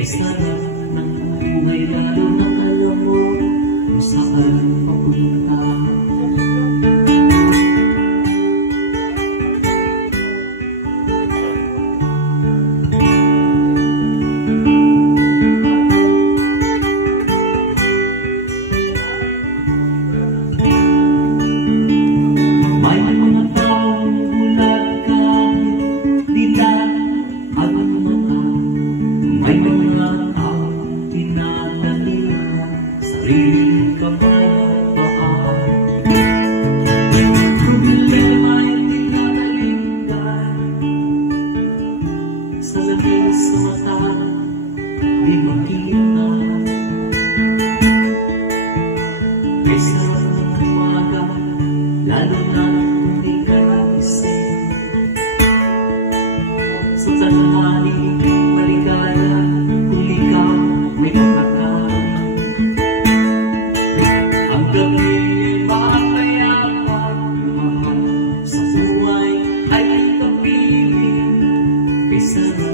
Kay sarap ng buhay, lalo na alam mo kung saan papunta. May mga taong bulag kahit dilat ang mata. May mga taong tinatalihan sariling kapayapaan. Problema ay tinatalindan sa labing sa mata, di makita. May sarap ng umaga, lalo na kung di ka nagising. Sa tanghali, maligaya kung ikaw may katakan. Ang gabi ay makayapan, mahal sa buhay ay kapiling. Kay sarap